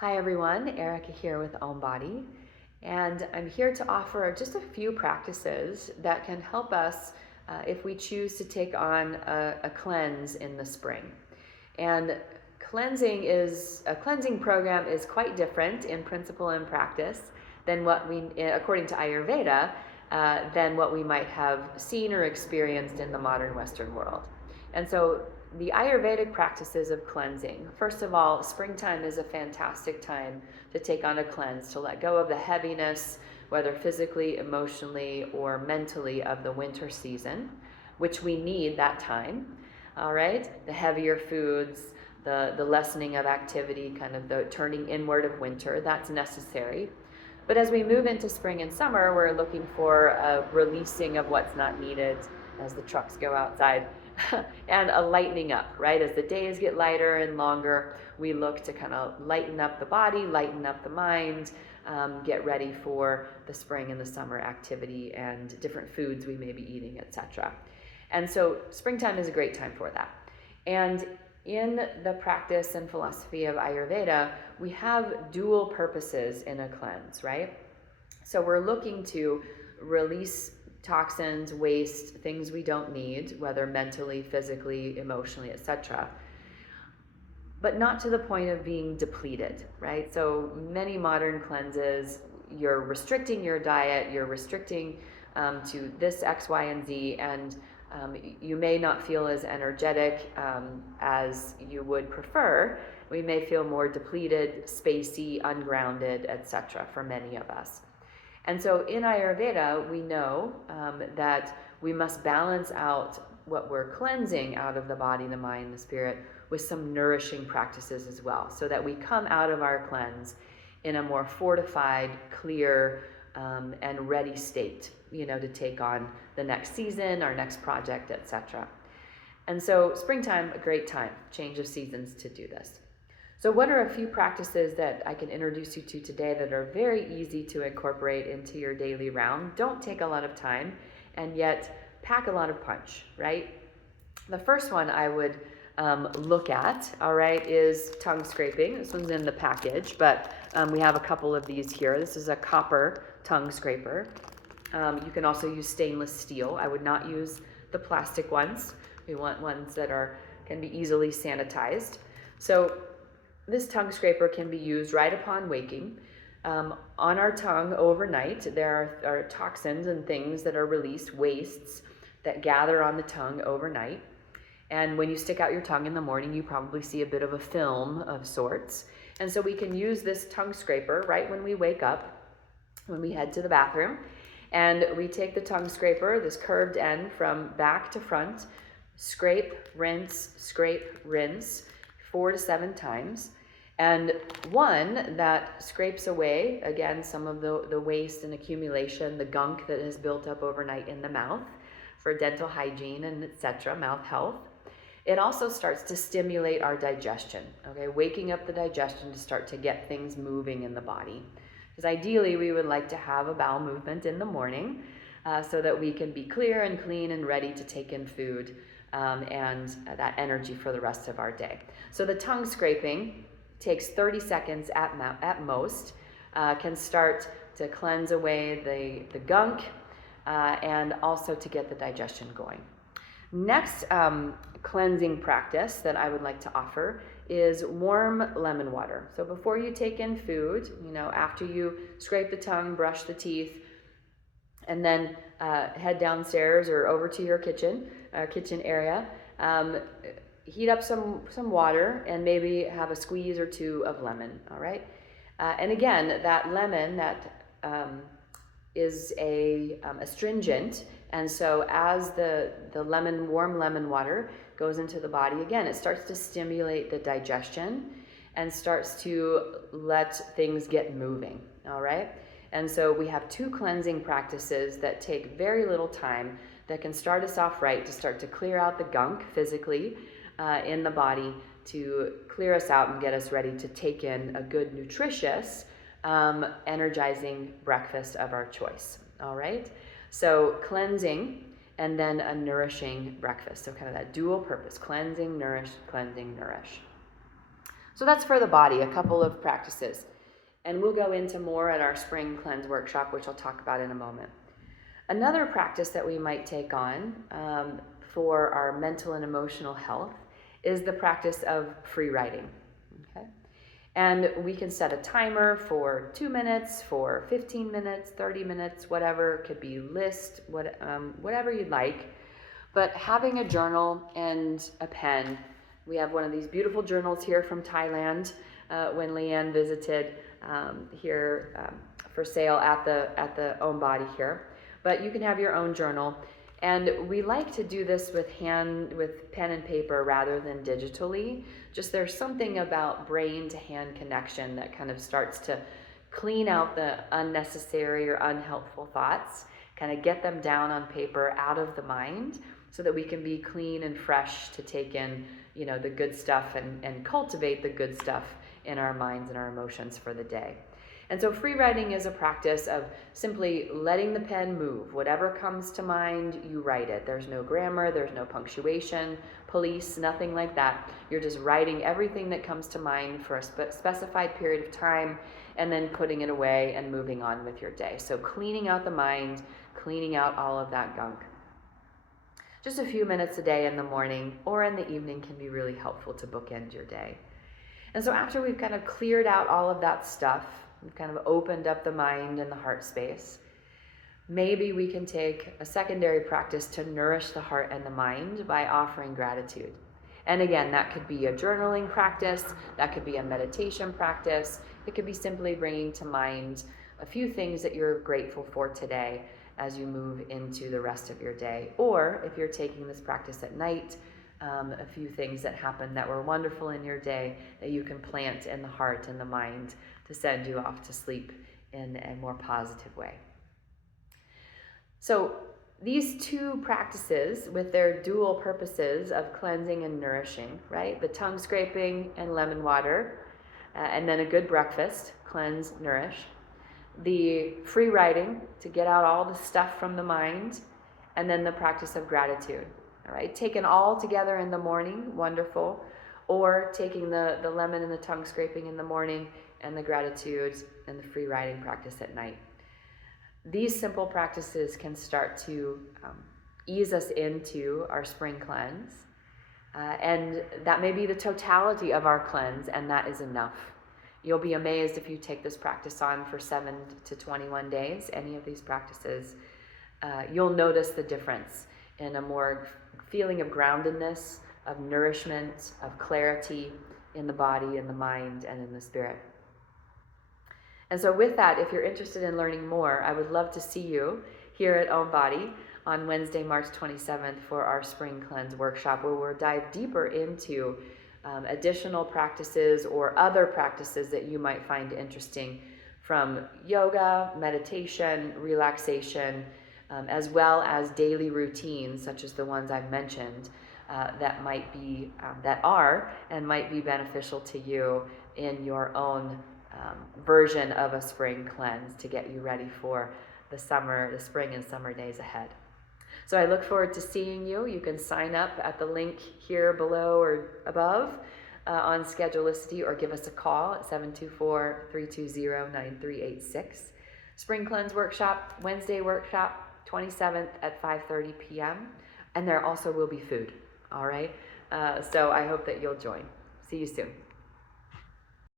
Hi everyone, Erica here with OmBody, and I'm here to offer just a few practices that can help us if we choose to take on a cleanse in the spring. And a cleansing program is quite different in principle and practice than according to Ayurveda, than what we might have seen or experienced in the modern Western world. And so the Ayurvedic practices of cleansing, first of all, springtime is a fantastic time to take on a cleanse, to let go of the heaviness, whether physically, emotionally, or mentally, of the winter season, which we need that time. All right, the heavier foods, the lessening of activity, kind of the turning inward of winter, that's necessary. But as we move into spring and summer, we're looking for a releasing of what's not needed as the trucks go outside and a lightening up, right? As the days get lighter and longer, we look to kind of lighten up the body, lighten up the mind, get ready for the spring and the summer activity and different foods we may be eating, etc. And so springtime is a great time for that. And in the practice and philosophy of Ayurveda, we have dual purposes in a cleanse, right? So we're looking to release toxins, waste, things we don't need, whether mentally, physically, emotionally, etc., but not to the point of being depleted, right? So many modern cleanses, you're restricting your diet, you're restricting to this X, Y, and Z, and you may not feel as energetic as you would prefer. We may feel more depleted, spacey, ungrounded, etc. for many of us. And so in Ayurveda, we know that we must balance out what we're cleansing out of the body, the mind, the spirit with some nourishing practices as well, so that we come out of our cleanse in a more fortified, clear, and ready state, to take on the next season, our next project, etc. And so springtime, a great time, change of seasons to do this. So what are a few practices that I can introduce you to today that are very easy to incorporate into your daily round, don't take a lot of time, and yet pack a lot of punch, right? The first one I would look at, all right, is tongue scraping. This one's in the package, but we have a couple of these here. This is a copper tongue scraper. You can also use stainless steel. I would not use the plastic ones. We want ones that can be easily sanitized. So this tongue scraper can be used right upon waking. On our tongue overnight, there are toxins and things that are released, wastes that gather on the tongue overnight. And when you stick out your tongue in the morning, you probably see a bit of a film of sorts. And so we can use this tongue scraper right when we wake up, when we head to the bathroom. And we take the tongue scraper, this curved end, from back to front, scrape, rinse 4 to 7 times. And one that scrapes away, again, some of the waste and accumulation, the gunk that has built up overnight in the mouth for dental hygiene and etc., mouth health. It also starts to stimulate our digestion, okay? Waking up the digestion to start to get things moving in the body. Because ideally, we would like to have a bowel movement in the morning so that we can be clear and clean and ready to take in food and that energy for the rest of our day. So the tongue scraping takes 30 seconds at most, can start to cleanse away the gunk and also to get the digestion going. Next cleansing practice that I would like to offer is warm lemon water. So before you take in food, after you scrape the tongue, brush the teeth, and then head downstairs or over to your kitchen area, heat up some water and maybe have a squeeze or two of lemon, all right? And again, that lemon, that is a astringent, and so as the warm lemon water goes into the body, again, it starts to stimulate the digestion and starts to let things get moving, all right? And so we have 2 cleansing practices that take very little time that can start us off right to start to clear out the gunk physically in the body, to clear us out and get us ready to take in a good, nutritious, energizing breakfast of our choice, all right? So cleansing and then a nourishing breakfast. So kind of that dual purpose, cleansing, nourish, cleansing, nourish. So that's for the body, a couple of practices. And we'll go into more at our spring cleanse workshop, which I'll talk about in a moment. Another practice that we might take on for our mental and emotional health is the practice of free writing. Okay? And we can set a timer for 2 minutes, for 15 minutes, 30 minutes, whatever. It could be list, whatever you'd like. But having a journal and a pen, we have one of these beautiful journals here from Thailand when Leanne visited here for sale at the OmBody here. But you can have your own journal. And we like to do this with pen and paper rather than digitally. Just there's something about brain to hand connection that kind of starts to clean out the unnecessary or unhelpful thoughts, kind of get them down on paper out of the mind so that we can be clean and fresh to take in, the good stuff and cultivate the good stuff in our minds and our emotions for the day. And so free writing is a practice of simply letting the pen move. Whatever comes to mind, you write it. There's no grammar, there's no punctuation, police, nothing like that. You're just writing everything that comes to mind for a specified period of time and then putting it away and moving on with your day. So cleaning out the mind, cleaning out all of that gunk. Just a few minutes a day in the morning or in the evening can be really helpful to bookend your day. And so after we've kind of cleared out all of that stuff, we've kind of opened up the mind and the heart space, maybe we can take a secondary practice to nourish the heart and the mind by offering gratitude. And again, that could be a journaling practice, that could be a meditation practice, it could be simply bringing to mind a few things that you're grateful for today as you move into the rest of your day. Or if you're taking this practice at night, a few things that happened that were wonderful in your day that you can plant in the heart and the mind to send you off to sleep in a more positive way. So these two practices with their dual purposes of cleansing and nourishing, right? The tongue scraping and lemon water, and then a good breakfast, cleanse, nourish. The free writing to get out all the stuff from the mind, and then the practice of gratitude. All right, taken all together in the morning, wonderful, or taking the lemon and the tongue scraping in the morning and the gratitude and the free writing practice at night. These simple practices can start to ease us into our spring cleanse, and that may be the totality of our cleanse, and that is enough. You'll be amazed if you take this practice on for 7 to 21 days, any of these practices. You'll notice the difference in a more feeling of groundedness, of nourishment, of clarity in the body, in the mind, and in the spirit. And so with that, if you're interested in learning more, I would love to see you here at OmBody on Wednesday, March 27th for our Spring Cleanse workshop, where we'll dive deeper into additional practices or other practices that you might find interesting from yoga, meditation, relaxation, as well as daily routines such as the ones I've mentioned that might be beneficial to you in your own version of a spring cleanse to get you ready for the spring and summer days ahead. So I look forward to seeing you. You can sign up at the link here below or above on Schedulicity, or give us a call at 724-320-9386. Spring Cleanse Workshop, Wednesday workshop, 27th at 5:30 p.m. And there also will be food, all right? So I hope that you'll join. See you soon.